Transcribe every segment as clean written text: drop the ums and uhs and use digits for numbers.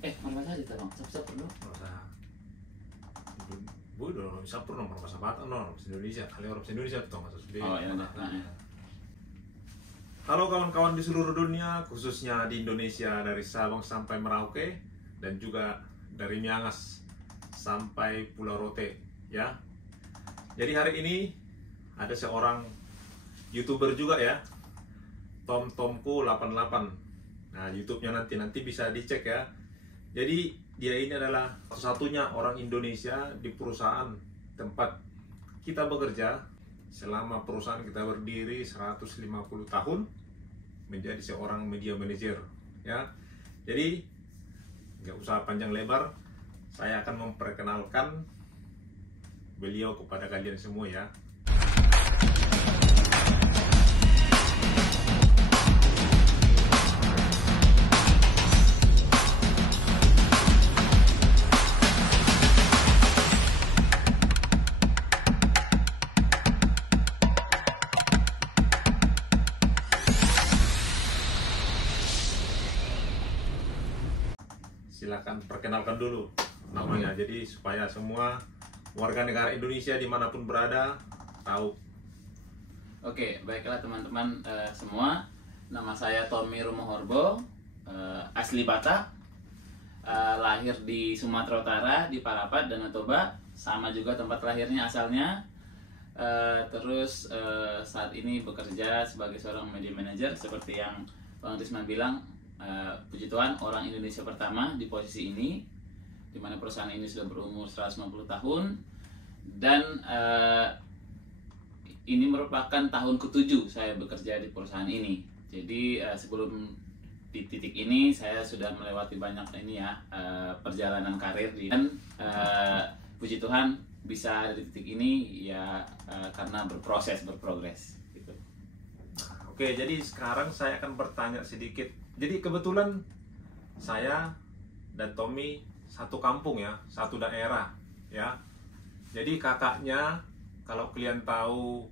Mana tadi tuh bang? Siapa perlu? Bahasa Bu, orang bisa pernah bahasa Batak, orang Indonesia, kali orang Indonesia tuh nggak sesuai. Oh iya udah. Halo kawan-kawan di seluruh dunia, khususnya di Indonesia dari Sabang sampai Merauke dan juga dari Miangas sampai Pulau Rote, ya. Jadi hari ini ada seorang YouTuber juga ya, Tomku 88. Nah, YouTube-nya nanti bisa dicek ya. Jadi dia ini adalah satu-satunya orang Indonesia di perusahaan tempat kita bekerja. Selama perusahaan kita berdiri 150 tahun menjadi seorang media manager ya. Jadi nggak usah panjang lebar, saya akan memperkenalkan beliau kepada kalian semua ya. Silakan perkenalkan dulu namanya, jadi supaya semua warga negara Indonesia dimanapun berada tahu. Oke, baiklah teman-teman semua. Nama saya Tommy Rumohorbo, asli Batak, lahir di Sumatera Utara, di Parapat, Danau Toba, sama juga tempat lahirnya asalnya. Terus saat ini bekerja sebagai seorang media manager seperti yang Bang Risman bilang. Puji Tuhan, orang Indonesia pertama di posisi ini, di mana perusahaan ini sudah berumur 150 tahun dan ini merupakan tahun ke-7 saya bekerja di perusahaan ini. Jadi sebelum di titik ini saya sudah melewati banyak perjalanan karir dan puji Tuhan bisa di titik ini ya karena berprogres gitu. Oke, jadi sekarang saya akan bertanya sedikit. Jadi kebetulan saya dan Tommy satu kampung ya, satu daerah ya. Jadi kakaknya, kalau kalian tahu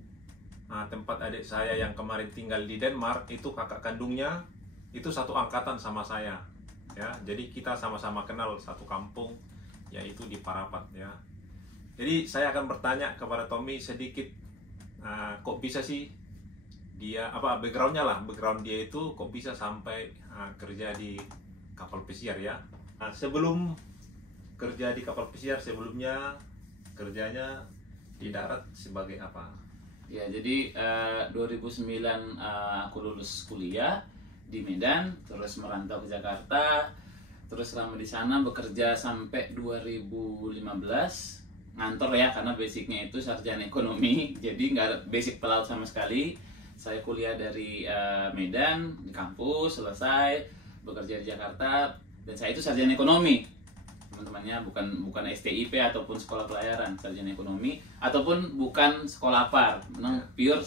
tempat adik saya yang kemarin tinggal di Denmark, itu kakak kandungnya itu satu angkatan sama saya ya. Jadi kita sama-sama kenal satu kampung, yaitu di Parapat ya. Jadi saya akan bertanya kepada Tommy sedikit, kok bisa sih dia background dia itu kok bisa sampai kerja di kapal pesiar ya. Sebelum kerja di kapal pesiar, sebelumnya kerjanya di darat sebagai apa? Ya, jadi 2009 aku lulus kuliah di Medan, terus merantau ke Jakarta, terus selama di sana bekerja sampai 2015 ngantor ya, karena basicnya itu sarjana ekonomi, jadi nggak ada basic pelaut sama sekali. Saya kuliah dari Medan di kampus, selesai bekerja di Jakarta, dan saya itu sarjana ekonomi. Teman-temannya bukan STIP ataupun sekolah pelayaran, sarjana ekonomi ataupun bukan sekolah APAR, memang pure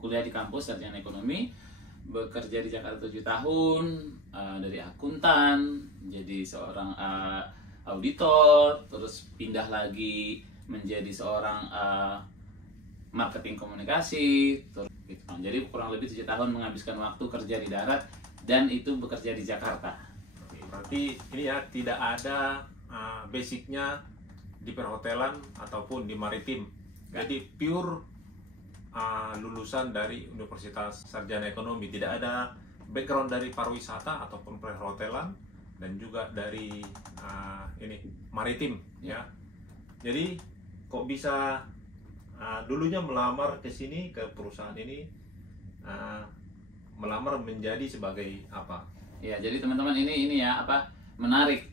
kuliah di kampus sarjana ekonomi. Bekerja di Jakarta 7 tahun, dari akuntan jadi seorang auditor, terus pindah lagi menjadi seorang marketing komunikasi, terus gitu. Jadi kurang lebih 7 tahun menghabiskan waktu kerja di darat dan itu bekerja di Jakarta. Berarti ini ya tidak ada basicnya di perhotelan ataupun di maritim. Jadi pure lulusan dari Universitas Sarjana Ekonomi, tidak ada background dari pariwisata ataupun perhotelan dan juga dari maritim ya. Jadi kok bisa dulunya melamar ke sini, ke perusahaan ini, melamar menjadi sebagai apa? Ya, jadi teman-teman ini menarik.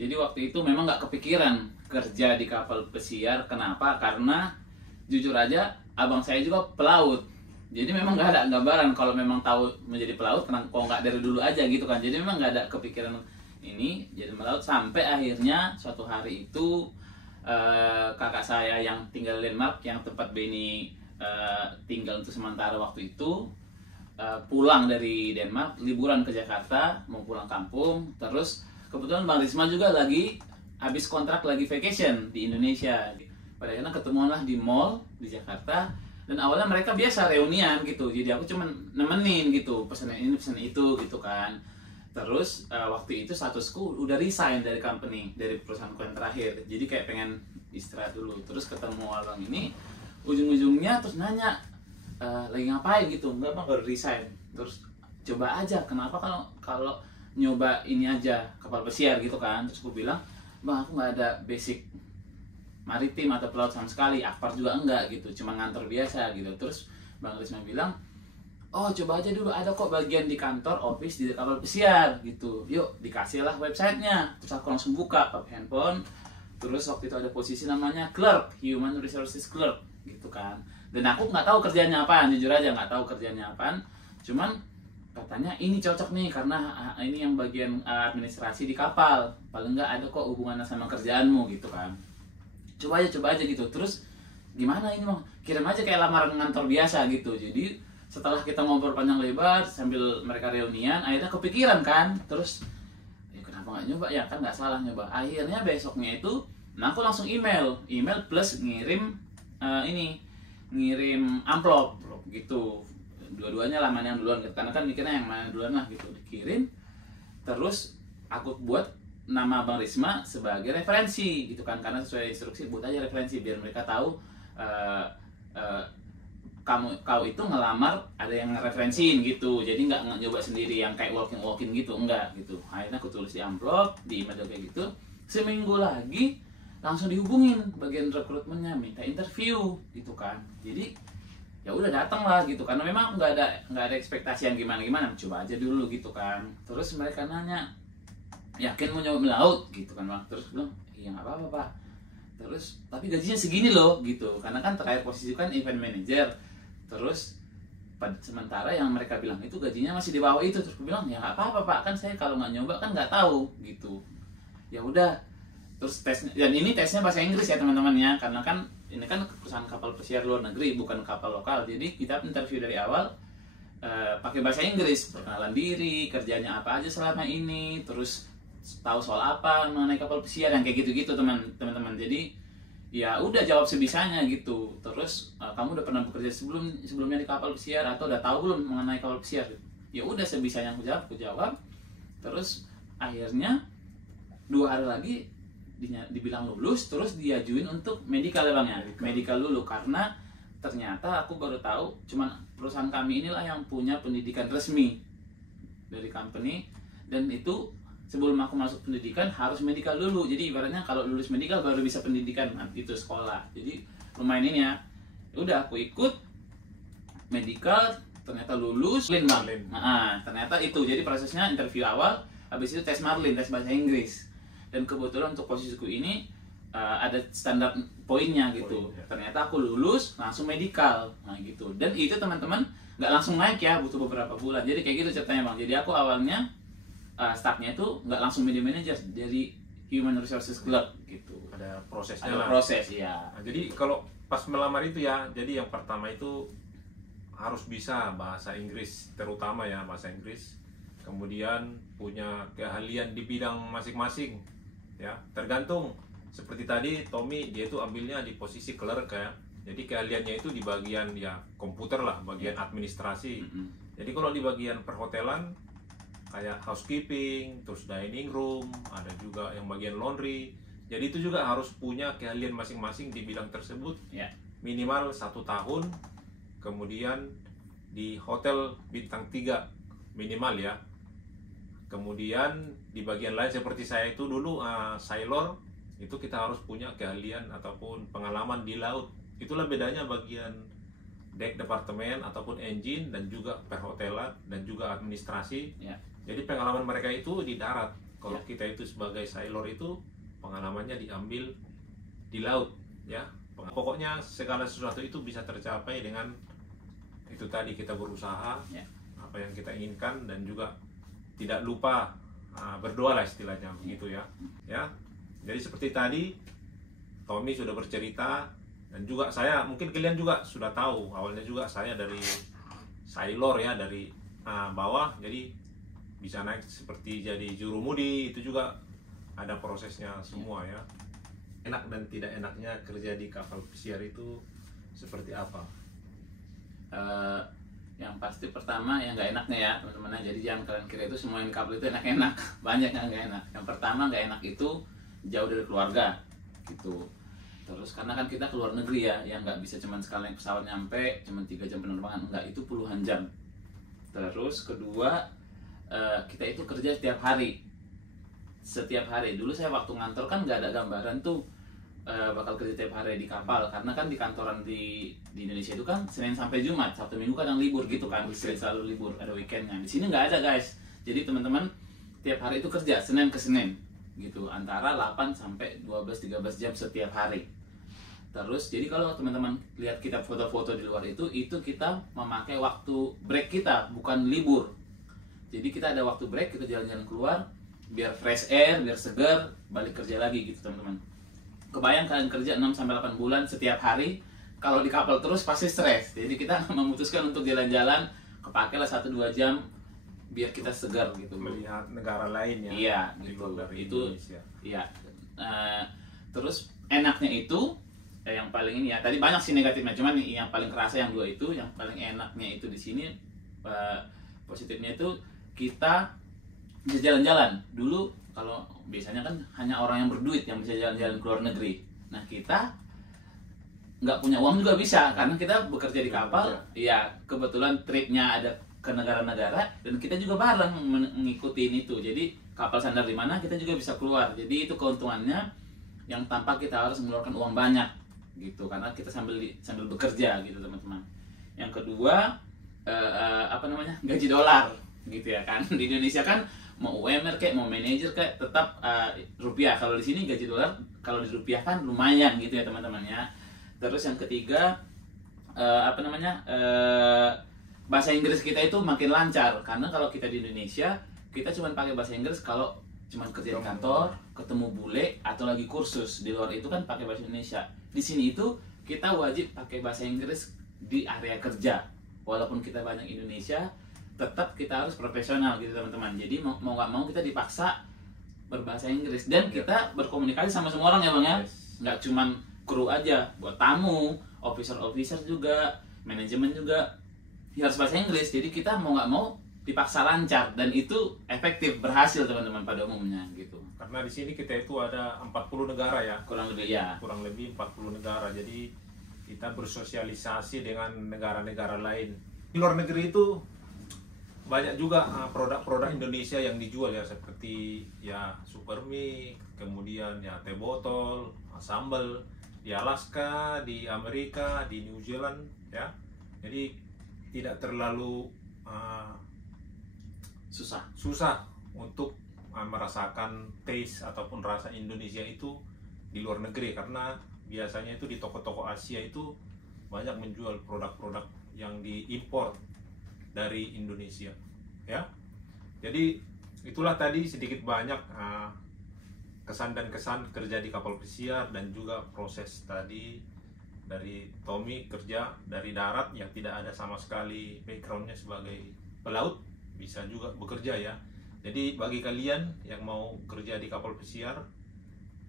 Jadi waktu itu memang nggak kepikiran kerja di kapal pesiar. Kenapa? Karena jujur aja abang saya juga pelaut. Jadi memang nggak ada gambaran kalau memang tahu menjadi pelaut, kok nggak dari dulu aja gitu kan. Jadi memang nggak ada kepikiran ini jadi melaut, sampai akhirnya suatu hari itu kakak saya yang tinggal di Denmark, yang tempat Benny tinggal untuk sementara waktu itu, pulang dari Denmark, liburan ke Jakarta, mau pulang kampung. Terus kebetulan Bang Risma juga lagi habis kontrak, lagi vacation di Indonesia. Pada akhirnya ketemuanlah di mall di Jakarta. Dan awalnya mereka biasa reunian gitu, jadi aku cuma nemenin gitu, pesan ini pesan itu gitu kan. Terus waktu itu statusku udah resign dari company, dari perusahaanku yang terakhir. Jadi kayak pengen istirahat dulu. Terus ketemu abang ini, ujung-ujungnya terus nanya, lagi ngapain gitu? Enggak bang, baru resign. Terus coba aja, kenapa kalau nyoba ini aja kapal pesiar gitu kan? Terus aku bilang, bang aku nggak ada basic maritim atau pelaut sama sekali, akpar juga enggak gitu, cuma ngantor biasa gitu. Terus bang Risma bilang, oh coba aja dulu, ada kok bagian di kantor office di kapal pesiar gitu, yuk dikasih lah websitenya. Terus aku langsung buka pakai handphone. Terus waktu itu ada posisi namanya clerk, human resources clerk gitu kan. Dan aku nggak tahu kerjanya apaan, jujur aja nggak tahu kerjanya apaan. Cuman katanya ini cocok nih karena ini yang bagian administrasi di kapal, paling nggak ada kok hubungannya sama kerjaanmu gitu kan. Coba aja gitu. Terus gimana ini bang, kirim aja kayak lamaran ngantor biasa gitu. Jadi setelah kita ngobrol panjang lebar sambil mereka reunian, akhirnya kepikiran kan. Terus ya kenapa nggak nyoba ya, kan nggak salah nyoba. Akhirnya besoknya itu, nah aku langsung email plus ngirim ngirim amplop gitu. Dua-duanya lah, mana yang duluan gitu. Karena kan mikirnya yang mana duluan lah gitu. Dikirim, terus aku buat nama Bang Risma sebagai referensi gitu kan, karena sesuai instruksi buat aja referensi biar mereka tahu kau itu ngelamar ada yang ngereferensiin gitu. Jadi nggak nyoba sendiri yang kayak walking gitu, enggak gitu. Akhirnya aku tulis di amplop, di email kayak gitu. Seminggu lagi langsung dihubungin bagian rekrutmennya, minta interview gitu kan. Jadi ya udah datang lah gitu, karena memang aku nggak ada ekspektasi yang gimana, coba aja dulu gitu kan. Terus mereka nanya, yakin mau nyoba melaut gitu kan bang? Terus bilang iya nggak apa-apa pak. Terus tapi gajinya segini loh gitu, karena kan terakhir posisi kan event manager. Terus sementara yang mereka bilang itu gajinya masih di bawah itu. Terus aku bilang ya nggak apa-apa pak, kan saya kalau nggak nyoba kan nggak tahu gitu. Ya udah. Terus tesnya, dan ini tesnya bahasa Inggris ya teman-teman ya, karena kan ini kan perusahaan kapal pesiar luar negeri, bukan kapal lokal. Jadi kita interview dari awal pakai bahasa Inggris, perkenalan diri, kerjanya apa aja selama ini, terus tahu soal apa mengenai kapal pesiar yang kayak gitu-gitu teman-teman. Jadi ya udah jawab sebisanya gitu. Terus kamu udah pernah bekerja sebelumnya di kapal pesiar atau udah tahu belum mengenai kapal pesiar? Ya udah sebisanya aku jawab. Terus akhirnya 2 hari lagi dibilang lulus, terus diajuin untuk medical ya bang ya, medical dulu, karena ternyata aku baru tahu cuman perusahaan kami inilah yang punya pendidikan resmi dari company, dan itu sebelum aku masuk pendidikan harus medical dulu. Jadi ibaratnya kalau lulus medical baru bisa pendidikan, itu sekolah. Jadi lumayan ini ya. Udah aku ikut medical, ternyata lulus bang. Nah, ternyata itu. Jadi prosesnya interview awal, habis itu tes marlin, tes bahasa Inggris. Dan kebetulan untuk posisiku ini ada standar poinnya gitu. Ternyata aku lulus langsung medical, nah gitu. Dan itu teman-teman nggak langsung naik ya, butuh beberapa bulan. Jadi kayak gitu ceritanya bang. Jadi aku awalnya startnya itu nggak langsung media manager, dari human resources clerk gitu. Ada prosesnya ada lah. Proses ya. Nah, jadi kalau pas melamar itu ya, jadi yang pertama itu harus bisa bahasa Inggris, terutama ya bahasa Inggris. Kemudian punya keahlian di bidang masing-masing. Ya, tergantung. Seperti tadi Tommy, dia itu ambilnya di posisi clerk ya. Jadi keahliannya itu di bagian ya komputer lah, bagian administrasi. Jadi kalau di bagian perhotelan kayak housekeeping, terus dining room, ada juga yang bagian laundry. Jadi itu juga harus punya keahlian masing-masing di bidang tersebut. Ya. Minimal 1 tahun. Kemudian di hotel bintang 3 minimal ya. Kemudian di bagian lain seperti saya itu dulu sailor, itu kita harus punya keahlian ataupun pengalaman di laut. Itulah bedanya bagian deck departemen ataupun engine dan juga perhotelan dan juga administrasi. Ya. Jadi pengalaman mereka itu di darat. Kalau kita itu sebagai sailor itu pengalamannya diambil di laut ya. Pokoknya segala sesuatu itu bisa tercapai dengan itu tadi, kita berusaha apa yang kita inginkan dan juga tidak lupa berdoa lah istilahnya begitu ya. Ya. Jadi seperti tadi Tommy sudah bercerita, dan juga saya, mungkin kalian juga sudah tahu awalnya juga saya dari sailor ya, dari bawah jadi bisa naik seperti jadi jurumudi, itu juga ada prosesnya semua ya. Enak dan tidak enaknya kerja di kapal pesiar itu seperti apa? Yang pasti pertama yang nggak enaknya ya teman-teman, jadi jangan kalian kira itu semua yang di kapal itu enak-enak. Banyak yang nggak enak. Yang pertama nggak enak itu jauh dari keluarga gitu. Terus karena kan kita keluar negeri ya, yang nggak bisa cuman sekali naik pesawat nyampe cuman 3 jam penerbangan, enggak, itu puluhan jam. Terus kedua, kita itu kerja setiap hari. Setiap hari. Dulu saya waktu ngantor kan nggak ada gambaran tuh bakal kerja setiap hari di kapal, karena kan di kantoran di Indonesia itu kan Senin sampai Jumat, Sabtu Minggu kadang libur gitu kan, selalu libur, ada weekendnya. Di sini nggak ada guys. Jadi teman-teman tiap hari itu kerja Senin ke Senin gitu, antara 8 sampai 12-13 jam setiap hari. Terus jadi kalau teman-teman lihat kita foto-foto di luar itu kita memakai waktu break kita, bukan libur. Jadi kita ada waktu break, kita jalan-jalan keluar biar fresh air, biar segar, balik kerja lagi gitu teman-teman. Kebayang kalian kerja 6-8 bulan setiap hari, kalau di kapal terus pasti stres. Jadi kita memutuskan untuk jalan-jalan, kepakailah 1-2 jam biar kita segar gitu. Melihat negara lain ya. Iya, di gitu. luar dari Itu Indonesia. iya. Terus enaknya itu yang paling ini ya, tadi banyak sih negatifnya, cuman yang paling kerasa yang 2 itu, yang paling enaknya itu di sini positifnya itu kita bisa jalan-jalan. Dulu kalau biasanya kan hanya orang yang berduit yang bisa jalan-jalan ke luar negeri. Nah kita nggak punya uang juga bisa, karena kita bekerja di kapal. Iya, kebetulan tripnya ada ke negara-negara dan kita juga bareng mengikuti itu. Jadi kapal sandar di mana kita juga bisa keluar. Jadi itu keuntungannya yang tanpa kita harus mengeluarkan uang banyak gitu, karena kita sambil bekerja gitu teman-teman. Yang kedua gaji dolar gitu ya kan. Di Indonesia kan mau UMR kayak mau manajer kayak tetap rupiah. Kalau di sini gaji dolar, kalau dirupiahkan lumayan gitu ya teman-teman ya. Terus yang ketiga bahasa Inggris kita itu makin lancar, karena kalau kita di Indonesia kita cuma pakai bahasa Inggris kalau cuma kerja di kantor, ketemu bule atau lagi kursus. Di luar itu kan pakai bahasa Indonesia. Di sini itu kita wajib pakai bahasa Inggris di area kerja. Walaupun kita banyak Indonesia, tetap kita harus profesional gitu teman-teman. Jadi mau nggak mau kita dipaksa berbahasa Inggris, dan kita berkomunikasi sama semua orang ya bang ya. Nggak cuman kru aja, buat tamu, officer juga, manajemen juga harus bahasa Inggris. Jadi kita mau nggak mau dipaksa lancar, dan itu efektif, berhasil teman-teman pada umumnya gitu. Karena di sini kita itu ada 40 negara ya. Kurang lebih ya. Kurang lebih 40 negara. Jadi kita bersosialisasi dengan negara-negara lain. Di luar negeri itu banyak juga produk-produk Indonesia yang dijual ya, seperti ya Supermi, kemudian ya teh botol, sambal di Alaska, di Amerika, di New Zealand ya. Jadi tidak terlalu susah untuk merasakan taste ataupun rasa Indonesia itu di luar negeri, karena biasanya itu di toko-toko Asia itu banyak menjual produk-produk yang diimpor dari Indonesia ya. Jadi itulah tadi sedikit banyak kesan dan kesan kerja di kapal pesiar, dan juga proses tadi dari Tommy kerja dari darat yang tidak ada sama sekali backgroundnya sebagai pelaut, bisa juga bekerja ya. Jadi bagi kalian yang mau kerja di kapal pesiar,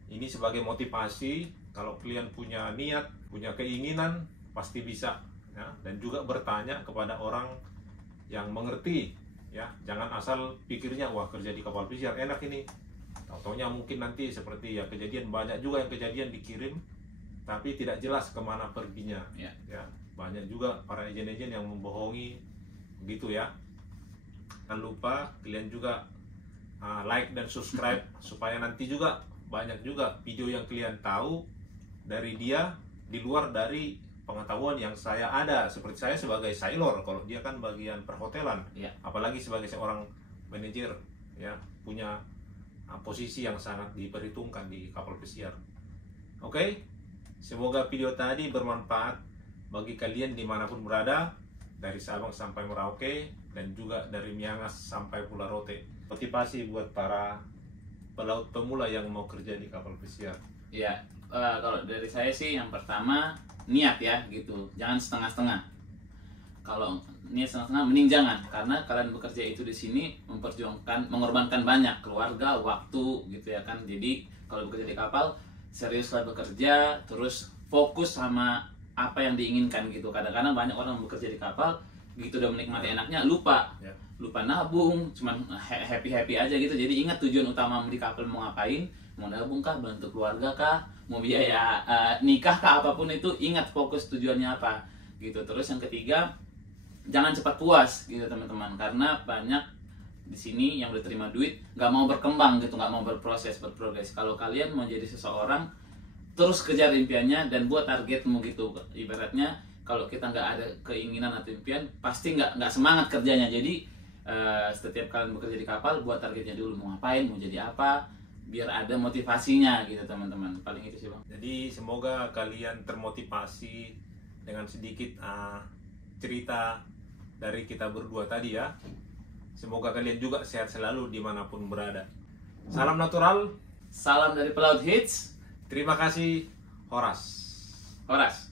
ini sebagai motivasi. Kalau kalian punya niat, punya keinginan, pasti bisa ya. Dan juga bertanya kepada orang yang mengerti ya. Jangan asal pikirnya wah kerja di kapal pesiar enak ini, taunya mungkin nanti seperti ya kejadian, banyak juga yang kejadian dikirim tapi tidak jelas kemana perginya ya. Banyak juga para agen-agen yang membohongi begitu ya. Jangan lupa kalian juga like dan subscribe supaya nanti juga banyak juga video yang kalian tahu dari dia di luar dari pengetahuan yang saya ada. Seperti saya sebagai sailor, kalau dia kan bagian perhotelan ya. Apalagi sebagai seorang manajer ya, punya posisi yang sangat diperhitungkan di kapal pesiar. Oke, semoga video tadi bermanfaat bagi kalian dimanapun berada, dari Sabang sampai Merauke, dan juga dari Miangas sampai Pulau Rote. Motivasi buat para pelaut pemula yang mau kerja di kapal pesiar. Ya, kalau dari saya sih yang pertama niat ya gitu, jangan setengah-setengah. Kalau niat setengah-setengah mending jangan, karena kalian bekerja itu di sini mengorbankan banyak keluarga, waktu gitu ya kan. Jadi kalau bekerja di kapal seriuslah bekerja, terus fokus sama apa yang diinginkan gitu. Kadang-kadang banyak orang bekerja di kapal begitu udah menikmati enaknya lupa Ya. lupa nabung, cuman happy aja gitu. Jadi ingat tujuan utama di couple mau ngapain, mau nabung kah, bantu keluarga kah, mau biaya nikah kah, apapun itu, ingat fokus tujuannya apa gitu. Terus yang ketiga, jangan cepat puas gitu teman-teman, karena banyak di sini yang udah terima duit nggak mau berkembang gitu, nggak mau berprogres. Kalau kalian mau jadi seseorang, terus kejar impiannya dan buat targetmu gitu. Ibaratnya kalau kita nggak ada keinginan atau impian, pasti nggak semangat kerjanya. Jadi setiap kalian bekerja di kapal, buat targetnya dulu, mau ngapain, mau jadi apa, biar ada motivasinya gitu teman-teman. Paling itu sih bang. Jadi semoga kalian termotivasi dengan sedikit cerita dari kita berdua tadi ya. Semoga kalian juga sehat selalu dimanapun berada. Salam natural. Salam dari Pelaut Hits. Terima kasih, Horas. Horas.